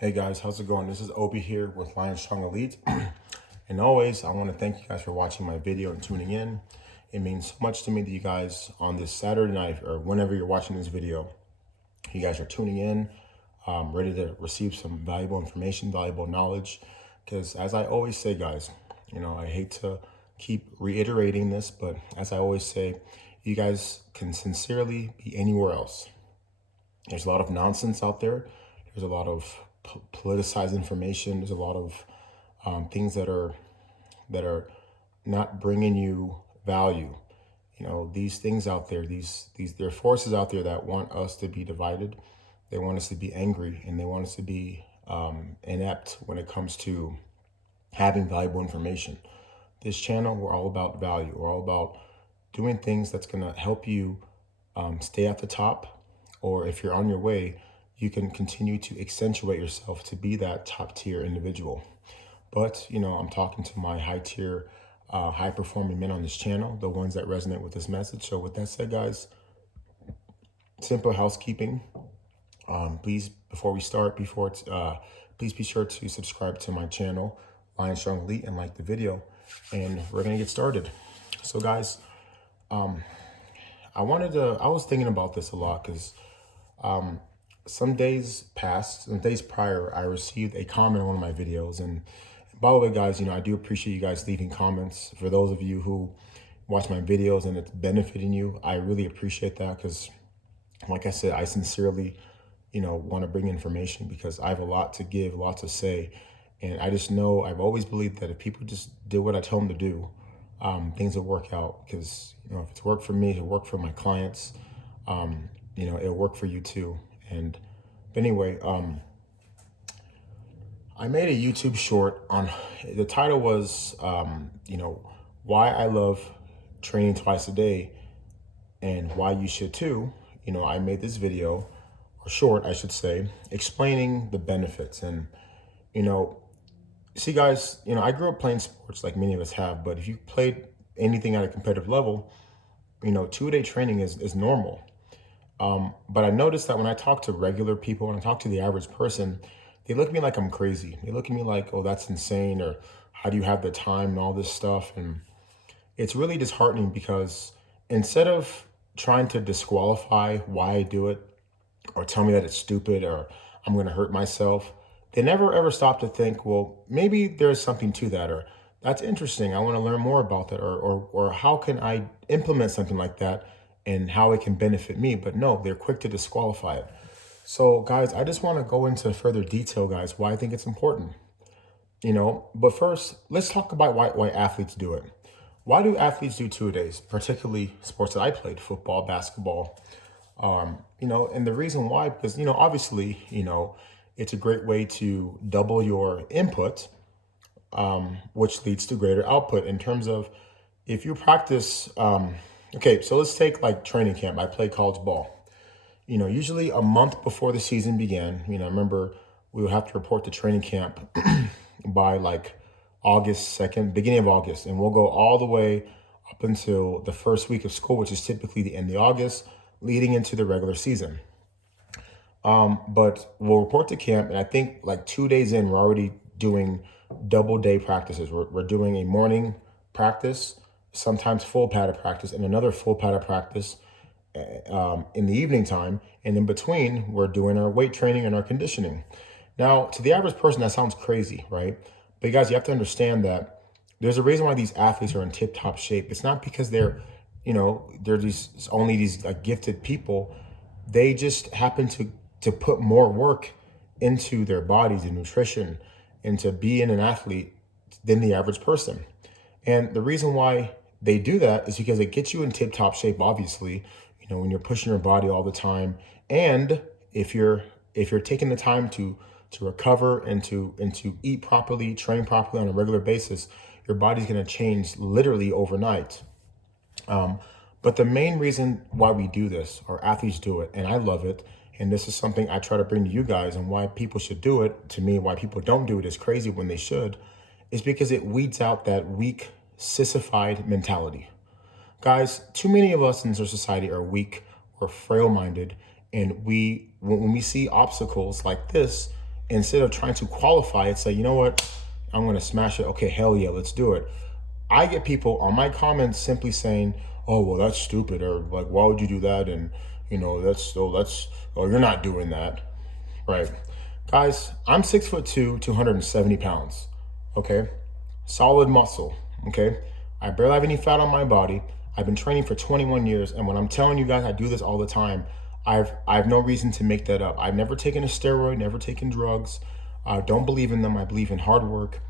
Hey guys, how's it going? This is Obi here with Lion Strong Elite. And always, I want to thank you guys for watching my video and tuning in. It means so much to me that you guys on this Saturday night or whenever you're watching this video, you guys are tuning in, ready to receive some valuable information, valuable knowledge. Because as I always say, guys, I hate to keep reiterating this, but as I always say, you guys can sincerely be anywhere else. There's a lot of nonsense out there. There's a lot of politicized information. There's a lot of things that are not bringing you value. These things out there, there are forces out there that want us to be divided. They want us to be angry, and they want us to be inept when it comes to having valuable information. This channel, we're all about value. We're all about doing things that's going to help you stay at the top, or if you're on your way, you can continue to accentuate yourself to be that top tier individual. But, I'm talking to my high tier, high performing men on this channel, the ones that resonate with this message. So with that said, guys, simple housekeeping. Please, before we start, please be sure to subscribe to my channel, Lion Strong Elite, and like the video. And we're going to get started. So guys, I was thinking about this a lot because some days prior, I received a comment on one of my videos. And by the way, guys, I do appreciate you guys leaving comments. For those of you who watch my videos and it's benefiting you, I really appreciate that because, like I said, I sincerely, want to bring information because I have a lot to give, a lot to say. And I just know, I've always believed that if people just do what I tell them to do, things will work out. Because, if it's worked for me, it'll work for my clients. It'll work for you too. But anyway, I made a YouTube short on, the title was, why I love training twice a day and why you should too. I made this video, or short, I should say, explaining the benefits. And, see guys, I grew up playing sports like many of us have, but if you played anything at a competitive level, 2-a-day training is normal. But I noticed that when I talk to regular people, when I talk to the average person, they look at me like I'm crazy. They look at me like, oh, that's insane, or how do you have the time and all this stuff? And it's really disheartening because instead of trying to disqualify why I do it or tell me that it's stupid or I'm going to hurt myself, they never ever stop to think, well, maybe there's something to that, or that's interesting. I want to learn more about that, or how can I implement something like that and how it can benefit me. But no, they're quick to disqualify it. So guys, I just want to go into further detail, guys, why I think it's important. But first, let's talk about why athletes do it. Why do athletes do 2-a-days, particularly sports that I played, football, basketball? And the reason why, because, obviously, it's a great way to double your input, which leads to greater output in terms of if you practice. Okay, so let's take like training camp. I played college ball. Usually a month before the season began, I remember we would have to report to training camp by like August 2nd, beginning of August. And we'll go all the way up until the first week of school, which is typically the end of August, leading into the regular season. But we'll report to camp. And I think like 2 days in, we're already doing double day practices. We're doing a morning practice, sometimes full padded practice, and another full padded practice in the evening time. And in between, we're doing our weight training and our conditioning. Now, to the average person, that sounds crazy, right? But guys, you have to understand that there's a reason why these athletes are in tip-top shape. It's not because they're only these gifted people. They just happen to put more work into their bodies and nutrition and to being an athlete than the average person. And the reason why they do that is because it gets you in tip-top shape, obviously, when you're pushing your body all the time. And if you're taking the time to recover and to eat properly, train properly on a regular basis, your body's going to change literally overnight. But the main reason why we do this, or athletes do it, and I love it, and this is something I try to bring to you guys, and why people should do it, to me, why people don't do it is crazy when they should, is because it weeds out that weak, sissified mentality. Guys, too many of us in our society are weak or frail-minded, and when we see obstacles like this, instead of trying to qualify it, say, you know what, I'm going to smash it. Okay, hell yeah, let's do it. I get people on my comments simply saying, oh, well, that's stupid, or like, why would you do that? And, you're not doing that, right? Guys, I'm 6'2", 270 pounds, okay? Solid muscle, okay? I barely have any fat on my body. I've been training for 21 years, and when I'm telling you guys I do this all the time, I have no reason to make that up. I've never taken a steroid, never taken drugs. I don't believe in them. I believe in hard work.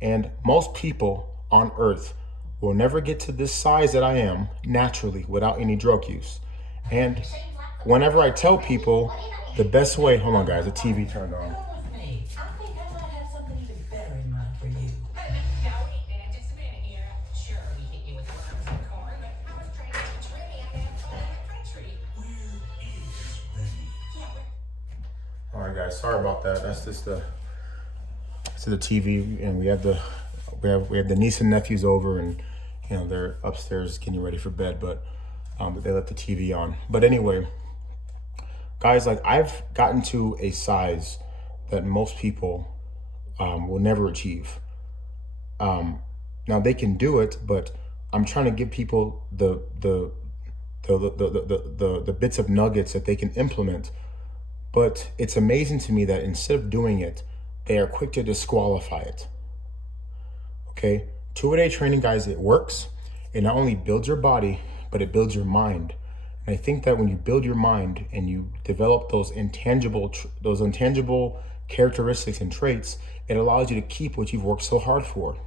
And most people on earth will never get to this size that I am naturally without any drug use. And whenever I tell people the best way, hold on guys, the TV turned on. All right, guys. Sorry about that. That's just the TV, and we have the niece and nephews over, and they're upstairs getting ready for bed, but they left the TV on. But anyway, guys, like I've gotten to a size that most people will never achieve. Now they can do it, but I'm trying to give people the bits of nuggets that they can implement. But it's amazing to me that instead of doing it, they are quick to disqualify it. Okay, 2-a-day training, guys, it works. It not only builds your body, but it builds your mind. And I think that when you build your mind and you develop those intangible characteristics and traits, it allows you to keep what you've worked so hard for.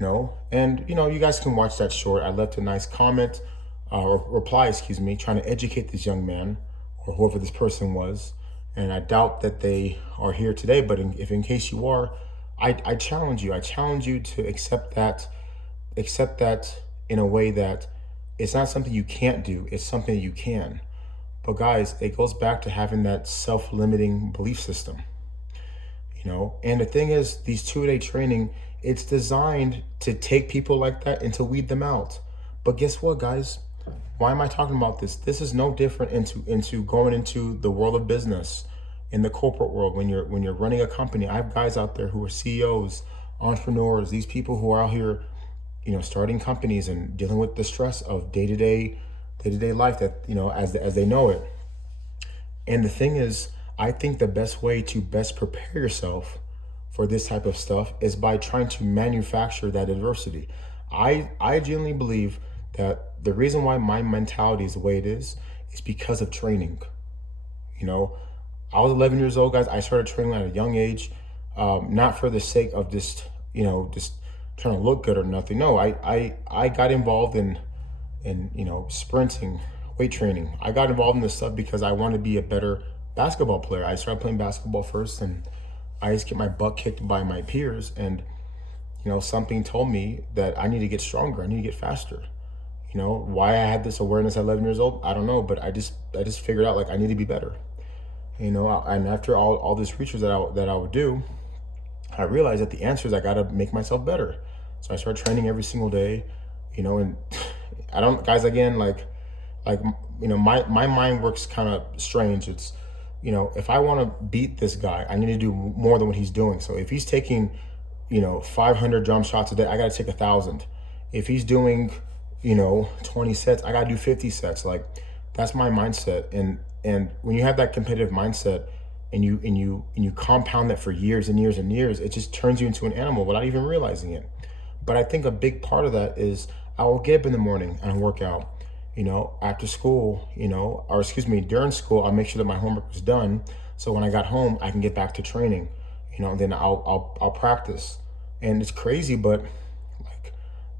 And you guys can watch that short. I left a nice comment or reply, trying to educate this young man, or whoever this person was. And I doubt that they are here today, but if in case you are, I challenge you. I challenge you to accept that in a way that it's not something you can't do, it's something you can. But guys, it goes back to having that self-limiting belief system. And the thing is, these 2-a-day training, it's designed to take people like that and to weed them out. But guess what, guys? Why am I talking about this? This is no different into going into the world of business, in the corporate world. When you're running a company, I have guys out there who are CEOs, entrepreneurs, these people who are out here, starting companies and dealing with the stress of day-to-day life that, as they know it. And the thing is, I think the best way to best prepare yourself for this type of stuff is by trying to manufacture that adversity. I genuinely believe that the reason why my mentality is the way it is because of training. I was 11 years old, guys. I started training at a young age, not for the sake of just trying to look good or nothing. No, I got involved in sprinting, weight training. I got involved in this stuff because I wanted to be a better basketball player. I started playing basketball first, and I used to get my butt kicked by my peers, and something told me that I need to get stronger. I need to get faster. Why I had this awareness at 11 years old, I don't know, but I just figured out, like, I need to be better. And after all this research that I would do, I realized that the answer is I got to make myself better. So I started training every single day, and I don't, guys, again, my mind works kind of strange. It's, if I want to beat this guy, I need to do more than what he's doing. So if he's taking, 500 jump shots a day, I got to take 1,000. If he's doing 20 sets, I gotta do 50 sets. Like, that's my mindset. And when you have that competitive mindset and you compound that for years and years and years, it just turns you into an animal without even realizing it. But I think a big part of that is I will get up in the morning and work out. After school, during school, I'll make sure that my homework was done. So when I got home, I can get back to training, and then I'll practice. And it's crazy, but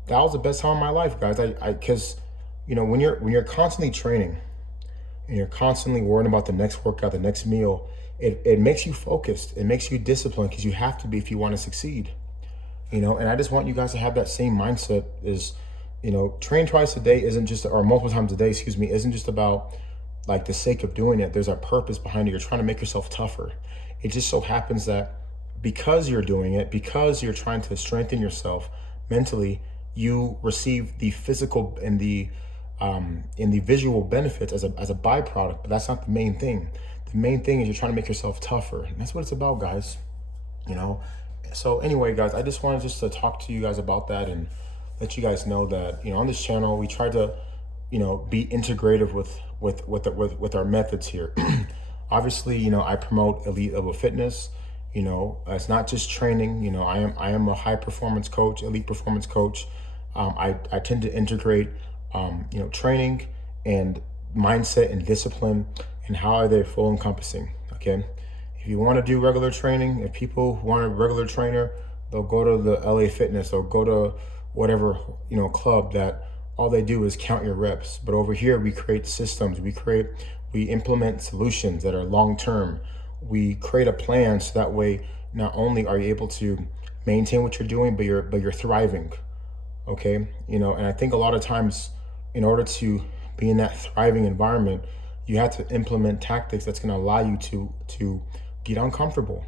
that was the best time of my life, guys. Because when you're constantly training and you're constantly worrying about the next workout, the next meal, it makes you focused. It makes you disciplined, because you have to be if you want to succeed. And I just want you guys to have that same mindset. Is train twice a day isn't just, or multiple times a day, isn't just about like the sake of doing it. There's a purpose behind it. You're trying to make yourself tougher. It just so happens that because you're doing it, because you're trying to strengthen yourself mentally, you receive the physical and the visual benefits as a byproduct, but that's not the main thing. The main thing is you're trying to make yourself tougher. And that's what it's about, guys. You know? So anyway, guys, I just wanted to talk to you guys about that and let you guys know that, you know, on this channel, we try to, you know, be integrative with our methods here. Obviously, you know, I promote elite level fitness. You know, it's not just training. You know, I am a high performance coach, elite performance coach. I tend to integrate, you know, training and mindset and discipline, and how are they full encompassing. Okay, if you want to do regular training, if people want a regular trainer, they'll go to the LA Fitness or go to whatever, you know, club that all they do is count your reps. But over here, we create systems. We implement solutions that are long term. We create a plan so that way not only are you able to maintain what you're doing, but you're thriving. Okay, you know, and I think a lot of times, in order to be in that thriving environment, you have to implement tactics that's going to allow you to get uncomfortable.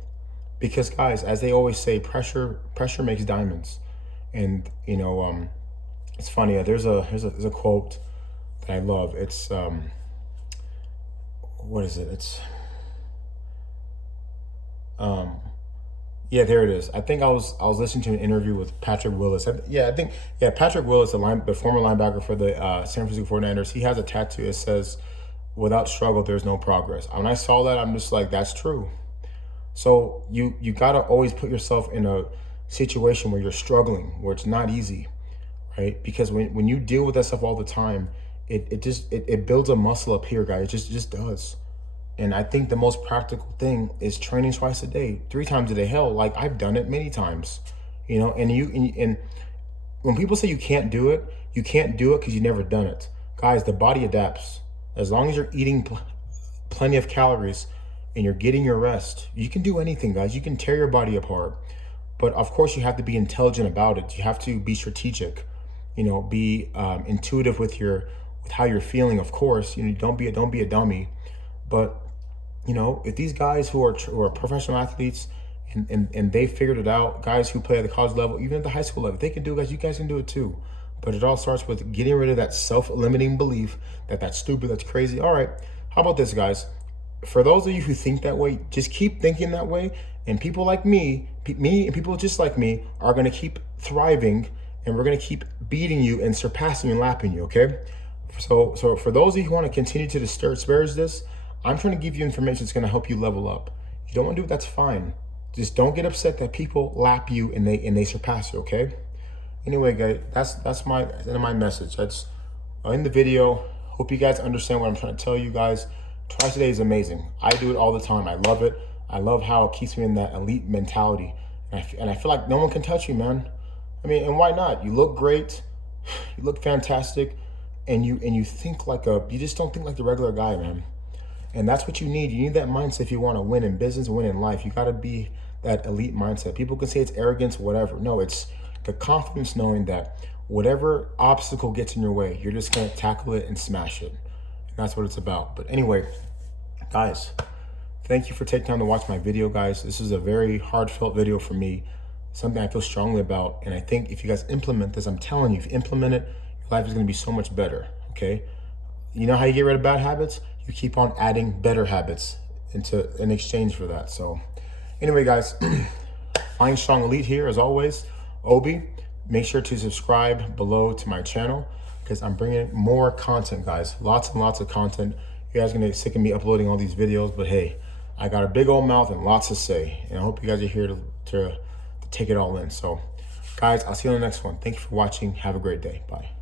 Because guys, as they always say, pressure makes diamonds. And you know, it's funny. There's a quote that I love. It's what is it? It's yeah, there it is. I think I was listening to an interview with Patrick Willis. Patrick Willis, the former linebacker for the San Francisco 49ers. He has a tattoo that says, "Without struggle, there's no progress." When I saw that, I'm just like, that's true. So you gotta always put yourself in a situation where you're struggling, where it's not easy, right? Because when you deal with that stuff all the time, it builds a muscle up here, guys. It just does. And I think the most practical thing is training twice a day, 3 times a day. Hell, like I've done it many times, you know. And when people say you can't do it because you've never done it, guys. The body adapts. As long as you're eating plenty of calories and you're getting your rest, you can do anything, guys. You can tear your body apart, but of course you have to be intelligent about it. You have to be strategic, you know, be intuitive with how you're feeling. Of course, you know, don't be a dummy, but you know, if these guys who are professional athletes and they figured it out, guys who play at the college level, even at the high school level, they can do it, guys. You guys can do it too. But it all starts with getting rid of that self-limiting belief that that's stupid, that's crazy. All right, how about this, guys? For those of you who think that way, just keep thinking that way. And people like me and people just like me are going to keep thriving, and we're going to keep beating you and surpassing and lapping you, okay? So for those of you who want to continue to disparage this, I'm trying to give you information that's going to help you level up. If you don't want to do it, that's fine. Just don't get upset that people lap you and they surpass you, okay? Anyway, guys, that's my end of my message. That's in the video. Hope you guys understand what I'm trying to tell you guys. Twice a day is amazing. I do it all the time. I love it. I love how it keeps me in that elite mentality. And I feel like no one can touch you, man. I mean, and why not? You look great. You look fantastic. And you think you just don't think like the regular guy, man. And that's what you need. You need that mindset if you want to win in business, win in life. You got to be that elite mindset. People can say it's arrogance, whatever. No, it's the confidence knowing that whatever obstacle gets in your way, you're just going to tackle it and smash it. And that's what it's about. But anyway, guys, thank you for taking time to watch my video, guys. This is a very heartfelt video for me, something I feel strongly about. And I think if you guys implement this, I'm telling you, if you implement it, your life is going to be so much better, okay? You know how you get rid of bad habits? You keep on adding better habits in exchange for that. So anyway, guys, Flying Strong Elite here as always. Obi, make sure to subscribe below to my channel because I'm bringing more content, guys. Lots and lots of content. You guys are gonna get sick of me uploading all these videos, but hey, I got a big old mouth and lots to say, and I hope you guys are here to take it all in. So guys, I'll see you on the next one. Thank you for watching. Have a great day. Bye.